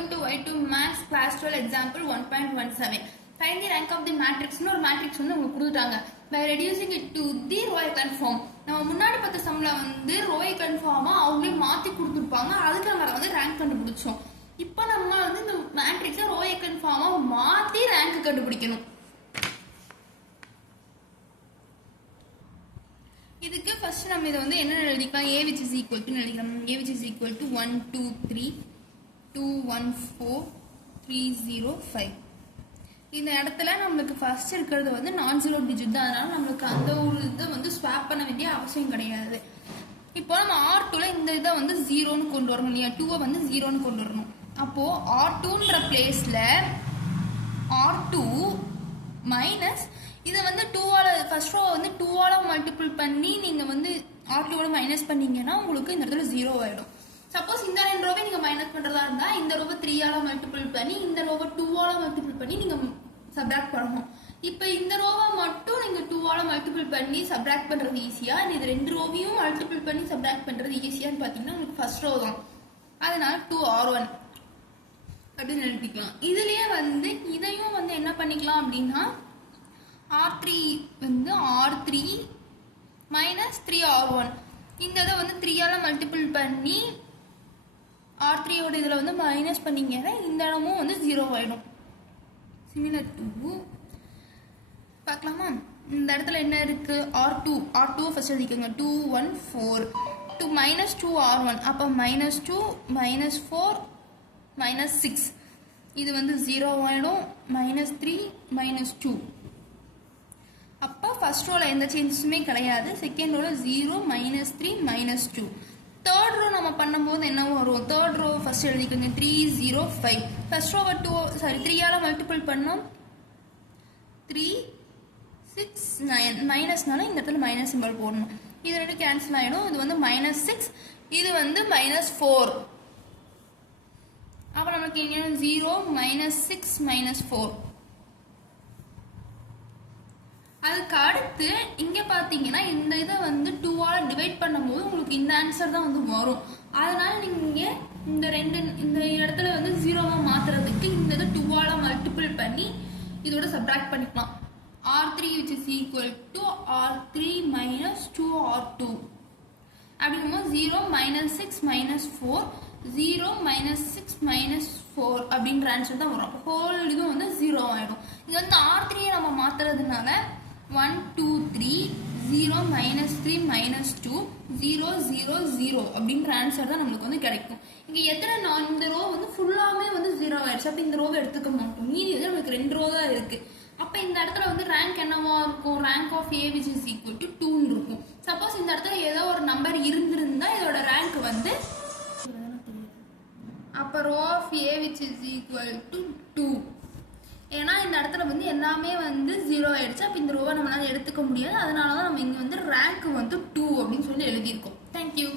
Welcome to Y2 Maths Class 12 Example 1.17. Find the rank of the matrix. ஒரு matrix வந்து உங்களுக்கு கொடுத்துட்டாங்க. By reducing it to the row echelon form. நம்ம முன்னாடி பார்த்த சம்ல வந்து row echelon form அவங்களே மாத்தி கொடுத்துருப்பாங்க. அதுக்கு நம்ம வந்து ரேங்க் கண்டுபிடிச்சோம். இப்போ நம்ம வந்து இந்த மேட்ரிக்ஸை row echelon form மாத்தி ரேங்க் கண்டுபிடிக்கணும். இதுக்கு ஃபர்ஸ்ட் நம்ம இதை வந்து என்ன எழுதிக்கலாம்? a which is equal to எழுதிக்கலாம். a which is equal to 1 2 3 2 1 4 3 0 5. இந்த இடத்துல நமக்கு ஃபர்ஸ்ட் இருக்கிறது வந்து நான் ஜீரோ டிஜிட் தான். அதனால நமக்கு அந்த ஒரு இதை வந்து ஸ்வாப் பண்ண வேண்டிய அவசியம் கிடையாது. இப்போ நம்ம R2ல இந்த இதை வந்து ஜீரோன்னு கொண்டு வரணும் இல்லையா? 2வை வந்து ஜீரோன்னு கொண்டு வரணும். அப்போ R2ன்ற பிளேஸ்ல R2 மைனஸ் இதை வந்து 2ஆல ஃபர்ஸ்ட் ரோ வந்து 2ஆல மல்டிபிள் பண்ணி நீங்க வந்து R2வோட மைனஸ் பண்ணீங்கன்னா உங்களுக்கு இந்த இடத்துல 0 ஆயிடும். சப்போஸ் இந்த ரெண்டு ரோவை நீங்க மைனஸ் பண்றதா இருந்தா இந்த ரோவை 3ஆல மல்டிபிள் பண்ணி இந்த ரோவை 2ஆல மல்டிபிள் பண்ணி நீங்க சப்ட்ராக்ட் பண்ணணும். இப்போ இந்த ரோவை மட்டும் நீங்க 2ஆல மல்டிபிள் பண்ணி சப்ட்ராக்ட் பண்றது ஈஸியா, இது ரெண்டு ரோவையும் மல்டிபிள் பண்ணி சப்ட்ராக்ட் பண்றது ஈஸியான்னு பாத்தீங்கன்னா உங்களுக்கு ஃபர்ஸ்ட் ரோ தான். அதனால 2R1 அப்படின்னு எழுதிக்கலாம். இதுலயே வந்து இதையும் வந்து என்ன பண்ணிக்கலாம் அப்படின்னா R3 வந்து R3 மைனஸ் 3R1 இந்த இதை வந்து 3ஆல மல்டிபிள் பண்ணி R3யோட இதில் வந்து மைனஸ் பண்ணிங்கன்னா இந்த இடமும் வந்து 0 ஆயிடும். சிமிலர் டு பார்க்கலாமா? இந்த இடத்துல என்ன இருக்கு? R2 ஃபர்ஸ்ட் எழுதிக்கோங்க. 2 1 4 2 மைனஸ் 2R1 அப்போ மைனஸ் 2 மைனஸ் 4 மைனஸ் 6 இது வந்து 0 ஆயிடும். மைனஸ் 3 மைனஸ் 2 அப்போ ஃபர்ஸ்ட் ரோல எந்த சேஞ்சஸுமே கிடையாது. செகண்ட் ரோல 0 மைனஸ் 3 மைனஸ் 2. தேர்ட் ரோ நம்ம பண்ணும்போது என்ன வரும்? தேர்ட் ரோ ஃபர்ஸ்ட் எழுதிக்கோங்க. 3 0 5 ஃபர்ஸ்ட் ரோவை 3ஆல மல்டிபிள் பண்ணோம். 3 6 9 மைனஸ்னால இந்த இடத்துல மைனஸ் சிம்பிள் போடணும். இது ரெண்டு கேன்சல் ஆயிடும். இது வந்து மைனஸ் 6 இது வந்து மைனஸ் 4. அப்போ நமக்கு இங்க 0 மைனஸ் 6 மைனஸ் 4. அதுக்கு அடுத்து இங்க பாத்தீங்கன்னா இந்த இதை வந்து 2ஆல டிவைட் பண்ணும்போது உங்களுக்கு இந்த ஆன்சர் தான் வந்து வரும். அதனால நீங்க இந்த இடத்துல வந்து 0வா மாத்துறதுக்கு இந்த இதை 2ஆல மல்டிபிள் பண்ணி இதோட சப்ட்ராக்ட் பண்ணிக்கலாம். R3 which is equal to R3 minus 2R2 அப்படிங்கும்போது 0 minus 6 minus 4 0 minus 6 minus 4 அப்படின்ற ஆன்சர் தான் வரும். ஹோல் இதுவும் வந்து 0 ஆயிடும். இங்க வந்து R3 நம்ம மாத்துறதுனால 1 2 3 0 minus 3 minus 2 0 0 0 அப்படின்ற ஆன்சர் தான் நம்மளுக்கு வந்து கிடைக்கும். இங்க எத்தனை இந்த ரோ வந்து ஃபுல்லாமே வந்து 0 ஆயிடுச்சு. அப்ப இந்த ரோவை எடுத்துக்க மாட்டோம். மீதி வந்து நமக்கு 2 ரோ தான் இருக்கு. அப்ப இந்த இடத்துல வந்து ரேங்க் என்னவா இருக்கும்? Rank of A which is equal to 2 இருக்கும். சப்போஸ் இந்த இடத்துல ஏதோ ஒரு நம்பர் இருந்திருந்தா இதோட ரேங்க் வந்து அப்ப row of A which is equal to 2. ஏன்னா இந்த இடத்துல வந்து எல்லாமே வந்து 0 ஆயிடுச்சு. அப்ப இந்த ரோவை நம்மளால எடுத்துக்க முடியாது. அதனாலதான் நம்ம இங்க வந்து ரேங்க் வந்து 2 அப்படின்னு சொல்லி எழுதியிருக்கோம். தேங்க்யூ.